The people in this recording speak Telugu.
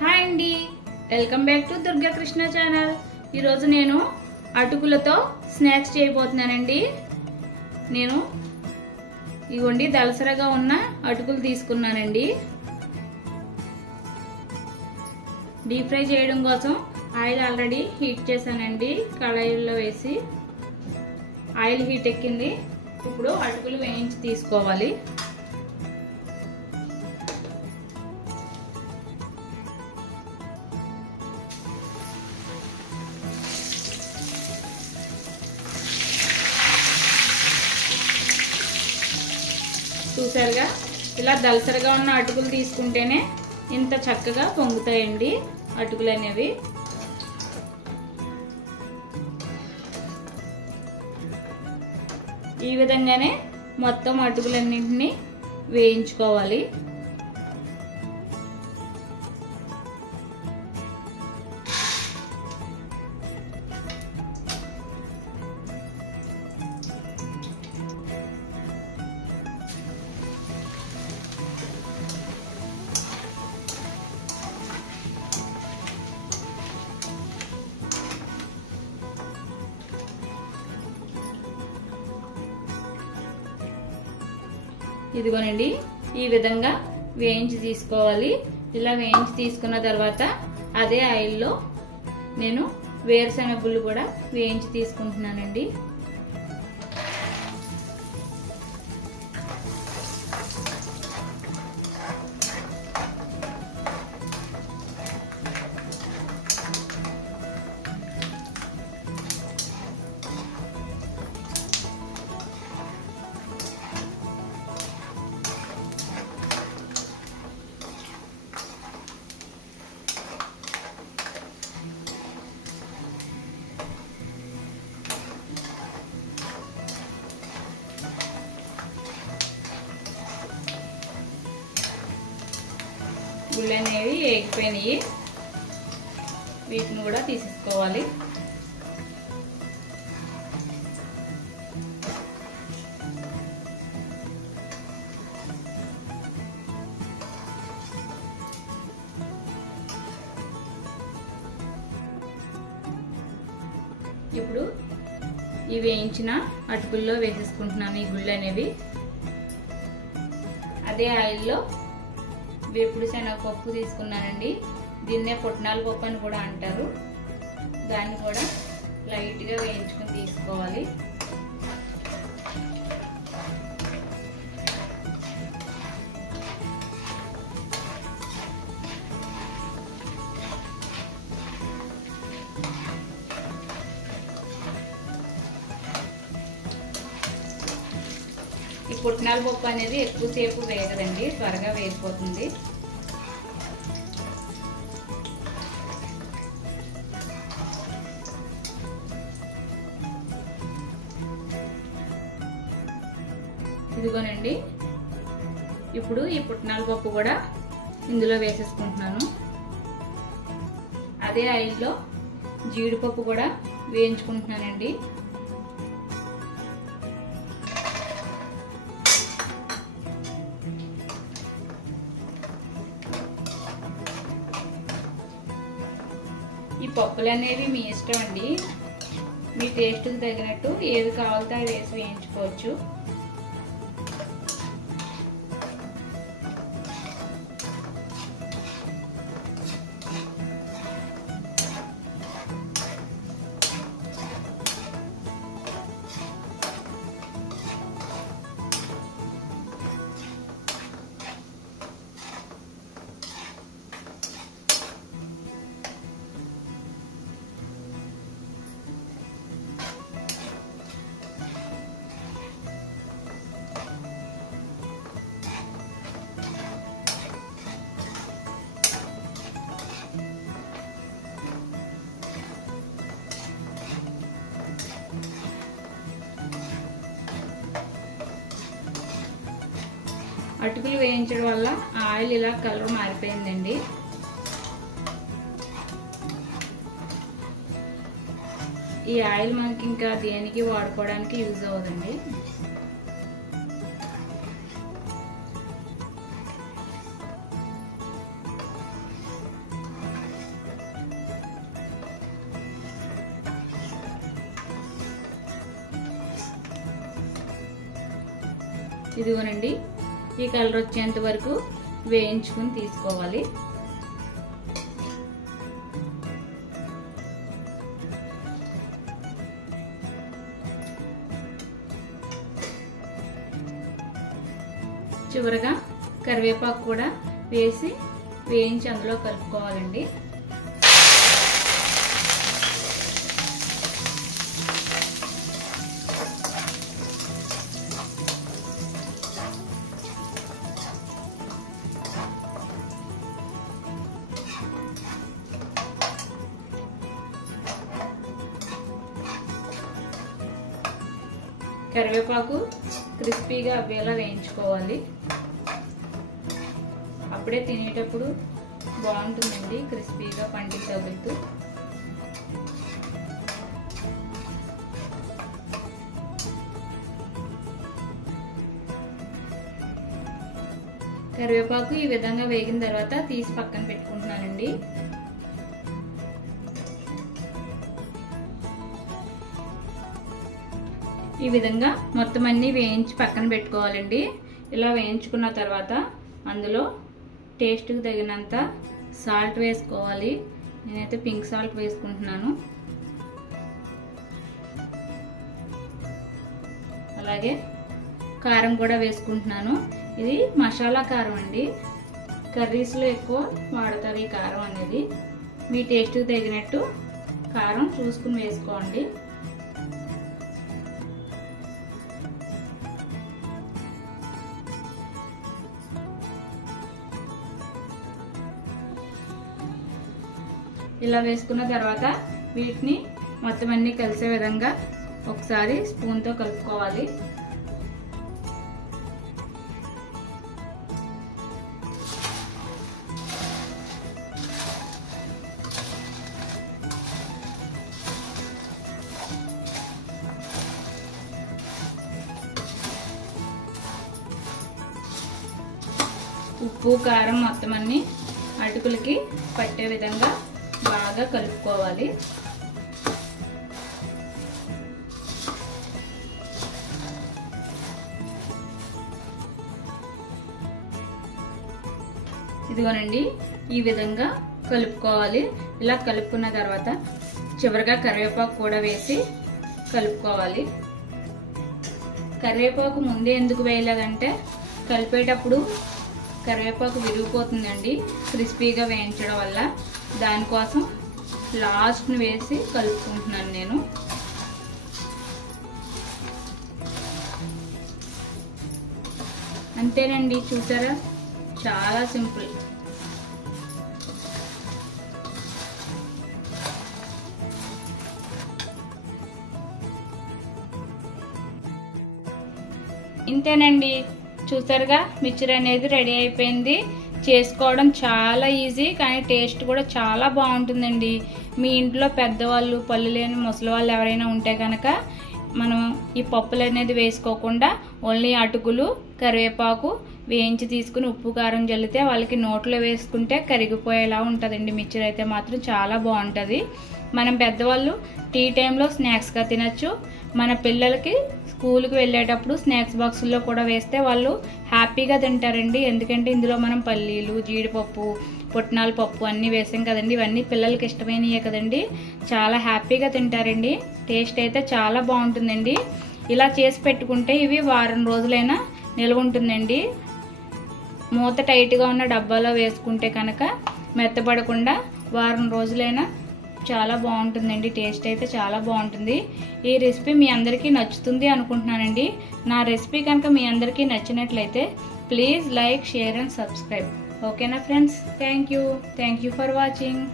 హాయ్ అండి, welcome back to Durga Krishna channel. ఈరోజు నేను అటుకులతో స్నాక్స్ చేయబోతున్నానండి. నేను ఇగోండి దలసరగా ఉన్న అటుకులు తీసుకున్నానండి. డీప్ ఫ్రై చేయడం కోసం ఆయిల్ ఆల్రెడీ హీట్ చేశానండి. కడాయిలో వేసి ఆయిల్ హీట్ ఎక్కింది. ఇప్పుడు అటుకులు వేయించి తీసుకోవాలి. చూసారుగా, ఇలా దలసరగా ఉన్న అటుకులు తీసుకుంటేనే ఇంత చక్కగా పొంగుతాయండి అటుకులు అనేవి. ఈ విధంగానే మొత్తం అటుకులన్నింటినీ వేయించుకోవాలి. ఇదిగోనండి, ఈ విధంగా వేయించి తీసుకోవాలి. ఇలా వేయించి తీసుకున్న తర్వాత అదే ఆయిల్లో నేను వేరుశనగ గుళ్ళు కూడా వేయించి తీసుకుంటున్నానండి. గుళ్ళు అనేవి వేగిపోయినాయి. వీటిని కూడా తీసేసుకోవాలి. ఇప్పుడు ఈ వేయించిన అటుకుల్లో వేసేసుకుంటున్నాను ఈ గుళ్ళు అనేవి. అదే ఆయిల్లో వేపుడు శనగపప్పు తీసుకున్నానండి. దీన్నే పుట్నాల పప్పు అని కూడా అంటారు. దాన్ని కూడా లైట్గా వేయించుకొని తీసుకోవాలి. ఈ పుట్నాల పప్పు అనేది ఎక్కువసేపు వేగదండి, త్వరగా వేగిపోతుంది. ఇదిగోనండి, ఇప్పుడు ఈ పుట్నాల పప్పు కూడా ఇందులో వేసేసుకుంటున్నాను. అదే ఆయిల్లో జీడిపప్పు కూడా వేయించుకుంటున్నానండి. ఈ పప్పులు అనేవి మీ ఇష్టం అండి. మీ టేస్ట్కి తగినట్టు ఏది కావాలితే అవి వేసి వేయించుకోవచ్చు. అటుకులు వేయించడం వల్ల ఆయిల్ ఇలా కలర్ మారిపోయిందండి. ఈ ఆయిల్ మనకి ఇంకా దేనికి వాడుకోవడానికి యూజ్ అవుతుంది. ఇదిగోనండి ఈ కలర్ వచ్చేంత వరకు వేయించుకుని తీసుకోవాలి. చివరగా కరివేపాకు కూడా వేసి వేయించి అందులో కలుపుకోవాలండి. కరివేపాకు క్రిస్పీగా అవ్వేలా వేయించుకోవాలి. అప్పుడే తినేటప్పుడు బాగుంటుందండి, క్రిస్పీగా పంటికి తగులుతూ. కరివేపాకు ఈ విధంగా వేగిన తర్వాత తీసి పక్కన పెట్టుకుంటున్నానండి. ఈ విధంగా మొత్తం అన్ని వేయించి పక్కన పెట్టుకోవాలండి. ఇలా వేయించుకున్న తర్వాత అందులో టేస్ట్కి తగినంత సాల్ట్ వేసుకోవాలి. నేనైతే పింక్ సాల్ట్ వేసుకుంటున్నాను. అలాగే కారం కూడా వేసుకుంటున్నాను. ఇది మసాలా కారం అండి, కర్రీస్లో ఎక్కువ వాడతారు ఈ కారం అనేది. మీ టేస్ట్కి తగినట్టు కారం చూసుకుని వేసుకోండి. ఇలా వేసుకున్న తర్వాత వీటిని మొత్తం అన్ని కలిసే విధంగా ఒకసారి స్పూన్తో కలుపుకోవాలి. ఉప్పు కారం మొత్తం అన్ని అటుకులకి పట్టే విధంగా బాగా కలుపుకోవాలి. ఇదిగోనండి ఈ విధంగా కలుపుకోవాలి. ఇలా కలుపుకున్న తర్వాత చివరిగా కరివేపాకు కూడా వేసి కలుపుకోవాలి. కరివేపాకు ముందే ఎందుకు వేయలేదంటే కలిపేటప్పుడు కరివేపాకు విరిగిపోతుందండి క్రిస్పీగా వేయించడం వల్ల. దానికోసం లాస్ట్ని వేసి కలుపుకుంటున్నాను నేను. అంతేనండి, చూసారా, చాలా సింపుల్. ఇంతేనండి, చూసారుగా మిక్చర్ అనేది రెడీ అయిపోయింది. చేసుకోవడం చాలా ఈజీ, కానీ టేస్ట్ కూడా చాలా బాగుంటుందండి. మీ ఇంట్లో పెద్దవాళ్ళు, పళ్ళు లేని ముసలి వాళ్ళు ఎవరైనా ఉంటే కనుక మనం ఈ పప్పులు అనేది వేసుకోకుండా ఓన్లీ అటుకులు, కరివేపాకు వేయించి తీసుకుని ఉప్పు కారం జల్లితే వాళ్ళకి నోట్లో వేసుకుంటే కరిగిపోయేలా ఉంటుందండి. మిక్చర్ అయితే మాత్రం చాలా బాగుంటుంది. మనం పెద్దవాళ్ళు టీ టైంలో స్నాక్స్గా తినచ్చు. మన పిల్లలకి స్కూల్కి వెళ్ళేటప్పుడు స్నాక్స్ బాక్సుల్లో కూడా వేస్తే వాళ్ళు హ్యాపీగా తింటారండి. ఎందుకంటే ఇందులో మనం పల్లీలు, జీడిపప్పు, పుట్నాల పప్పు అన్నీ వేసాం కదండి. ఇవన్నీ పిల్లలకి ఇష్టమైనయే కదండి. చాలా హ్యాపీగా తింటారండి. టేస్ట్ అయితే చాలా బాగుంటుందండి. ఇలా చేసి పెట్టుకుంటే ఇవి వారం రోజులైనా నిల్వ ఉంటుందండి. మూత టైట్గా ఉన్న డబ్బాలో వేసుకుంటే కనుక మెత్తపడకుండా వారం రోజులైనా చాలా బాగుంటుందండి. టేస్ట్ అయితే చాలా బాగుంటుంది. ఈ రెసిపీ మీ అందరికీ నచ్చుతుంది అనుకుంటున్నానండి. నా రెసిపీ కనుక మీ అందరికీ నచ్చినట్లయితే please like, share and subscribe. ఓకేనా friends? Thank you for watching.